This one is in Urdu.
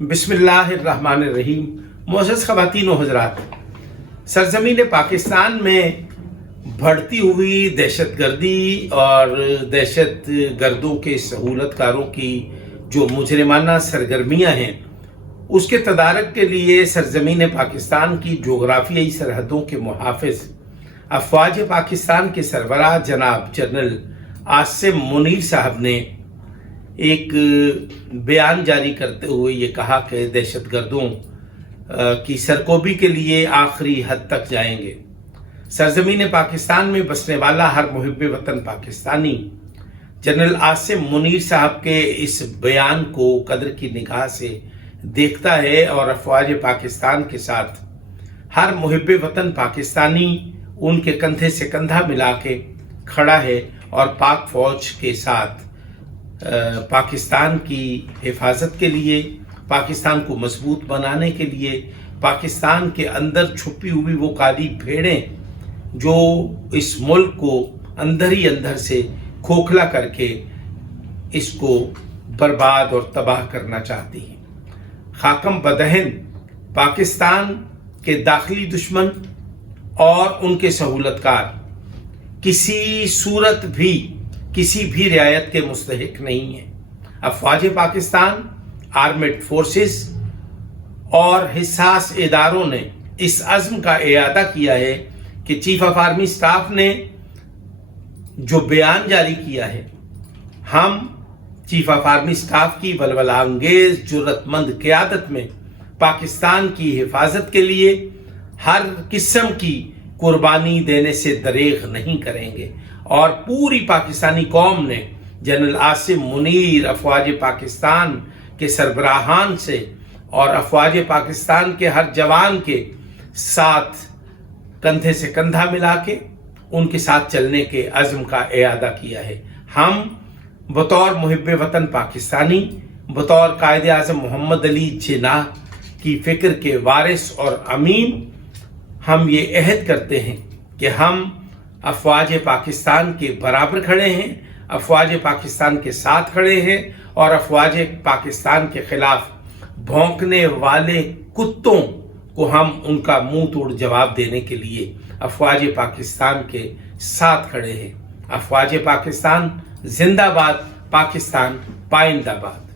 بسم اللہ الرحمن الرحیم۔ معزز خواتین و حضرات، سرزمین پاکستان میں بڑھتی ہوئی دہشت گردی اور دہشت گردوں کے سہولت کاروں کی جو مجرمانہ سرگرمیاں ہیں، اس کے تدارک کے لیے سرزمین پاکستان کی جغرافیائی سرحدوں کے محافظ افواج پاکستان کے سربراہ جناب جنرل عاصم منیر صاحب نے ایک بیان جاری کرتے ہوئے یہ کہا کہ دہشت گردوں کی سرکوبی کے لیے آخری حد تک جائیں گے۔ سرزمین پاکستان میں بسنے والا ہر محب وطن پاکستانی جنرل عاصم منیر صاحب کے اس بیان کو قدر کی نگاہ سے دیکھتا ہے اور افواج پاکستان کے ساتھ ہر محب وطن پاکستانی ان کے کندھے سے کندھا ملا کے کھڑا ہے اور پاک فوج کے ساتھ پاکستان کی حفاظت کے لیے، پاکستان کو مضبوط بنانے کے لیے، پاکستان کے اندر چھپی ہوئی وہ کالی بھیڑیں جو اس ملک کو اندر ہی اندر سے کھوکھلا کر کے اس کو برباد اور تباہ کرنا چاہتی ہیں۔ خاکم بدہن پاکستان کے داخلی دشمن اور ان کے سہولت کار کسی صورت بھی کسی بھی رعایت کے مستحق نہیں ہیں۔ افواج پاکستان، آرمڈ فورسز اور حساس اداروں نے اس عزم کا اعادہ کیا ہے کہ چیف آف آرمی سٹاف نے جو بیان جاری کیا ہے، ہم چیف آف آرمی سٹاف کی ولولہ انگیز جرأت مند قیادت میں پاکستان کی حفاظت کے لیے ہر قسم کی قربانی دینے سے دریغ نہیں کریں گے، اور پوری پاکستانی قوم نے جنرل عاصم منیر افواج پاکستان کے سربراہان سے اور افواج پاکستان کے ہر جوان کے ساتھ کندھے سے کندھا ملا کے ان کے ساتھ چلنے کے عزم کا اعادہ کیا ہے۔ ہم بطور محب وطن پاکستانی، بطور قائد اعظم محمد علی جناح کی فکر کے وارث اور امین، ہم یہ عہد کرتے ہیں کہ ہم افواج پاکستان کے برابر کھڑے ہیں، افواج پاکستان کے ساتھ کھڑے ہیں، اور افواج پاکستان کے خلاف بھونکنے والے کتوں کو ہم ان کا منہ توڑ جواب دینے کے لیے افواج پاکستان کے ساتھ کھڑے ہیں۔ افواج پاکستان زندہ باد، پاکستان پائندہ باد۔